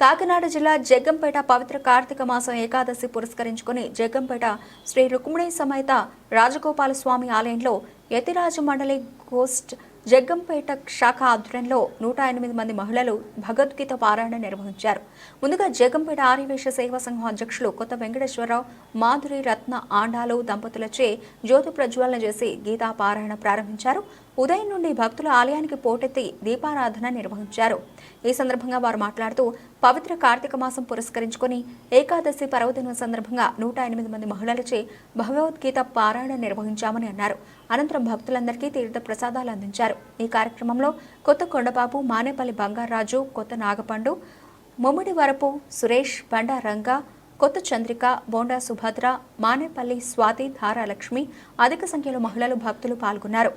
కాకినాడ జిల్లా జగ్గంపేట పవిత్ర కార్తీక మాసం ఏకాదశి పురస్కరించుకుని జగ్గంపేట శ్రీ రుక్మిణి సమేత రాజగోపాల స్వామి ఆలయంలో యతిరాజ మండలి గోస్ట్ జగ్గంపేట శాఖ ఆధ్వర్యంలో 108 మంది మహిళలు భగవద్గీత పారాయణ నిర్వహించారు. ముందుగా జగ్గంపేట ఆర్యవేశ సేవా సంఘం అధ్యక్షులు కొత్త వెంకటేశ్వరరావు, మాధురి రత్న ఆండాలు దంపతులచే జ్యోతి ప్రజ్వలన చేసి గీతా పారాయణ ప్రారంభించారు. ఉదయం నుండి భక్తుల ఆలయానికి పోటెత్తి దీపారాధన నిర్వహించారు. ఈ సందర్భంగా వారు మాట్లాడుతూ పవిత్ర కార్తీక మాసం పురస్కరించుకుని ఏకాదశి పర్వదినం సందర్భంగా 108 మంది మహిళలచే భగవద్గీత పారాయణ నిర్వహించామని అన్నారు. అనంతరం భక్తులందరికీ తీర్థ ప్రసాదాలు అందించారు. ఈ కార్యక్రమంలో కొత్త కొండబాబు, మానేపల్లి బంగారాజు, కొత్త నాగపండు, ముమ్మిడి వరపు సురేష్, బండా రంగా, కొత్త చంద్రిక, బోండా సుభద్ర, మానేపల్లి స్వాతి, ధారాలక్ష్మి అధిక సంఖ్యలో మహిళలు భక్తులు పాల్గొన్నారు.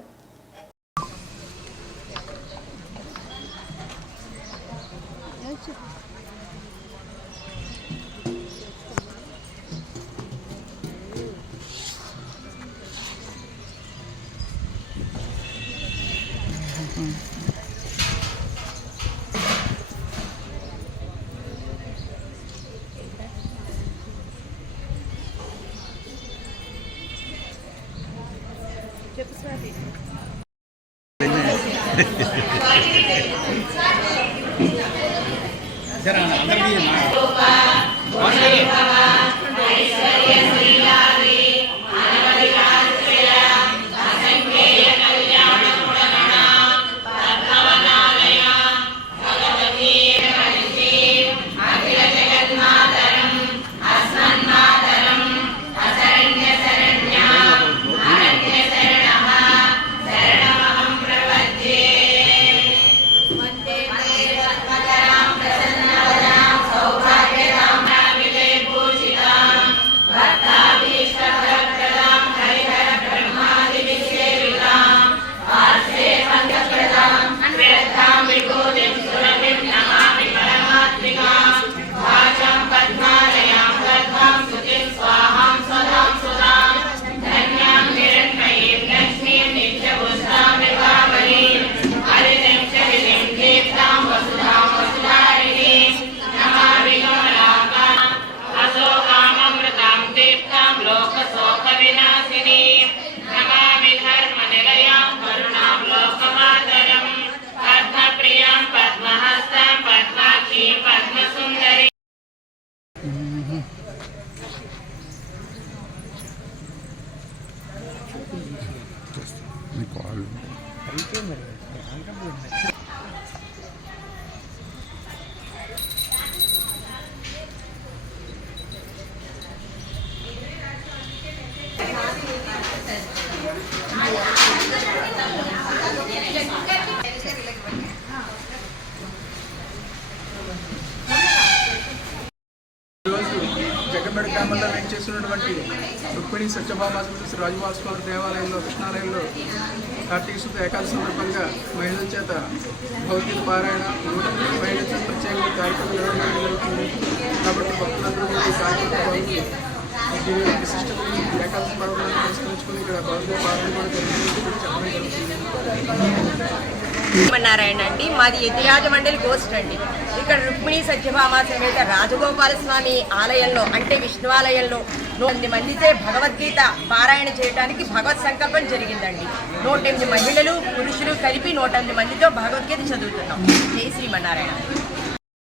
జగ్గంపేట గ్రామంలో వెంచేస్తున్నటువంటి రుక్మిణి సత్యభామ శ్రీ రాజగోపాల స్వామి దేవాలయంలో కృష్ణాలయంలో కార్తీక శుద్ధ ఏకాదశి సందర్భంగా మహిళల చేత భగవద్గీత పారాయణ 108 మహిళల చేత ప్రత్యేక కార్యక్రమం నిర్వహించడం జరుగుతుంది. కాబట్టి భక్తులందరూ ఈ కార్యక్రమాన్ని విశిష్టమైన ఏకాదశి పర్వదినాన్ని పురస్కరించుకుని ఇక్కడ భగవద్గీత పారాయణ కూడా చెప్పడం జరుగుతుంది. నారాయణ అండి, మాది యతిరాజ మండలి గోస్ట్ అండి. ఇక్కడ రుక్మిణి సత్యభామ సమేత రాజగోపాల స్వామి ఆలయంలో అంటే విష్ణువాలయంలో 108 మందితో భగవద్గీత పారాయణ చేయడానికి భగవత్ సంకల్పం జరిగిందండి. 108 మహిళలు పురుషులు కలిపి 108 మందితో భగవద్గీత చదువుతున్నాం. జై శ్రీమన్నారాయణ.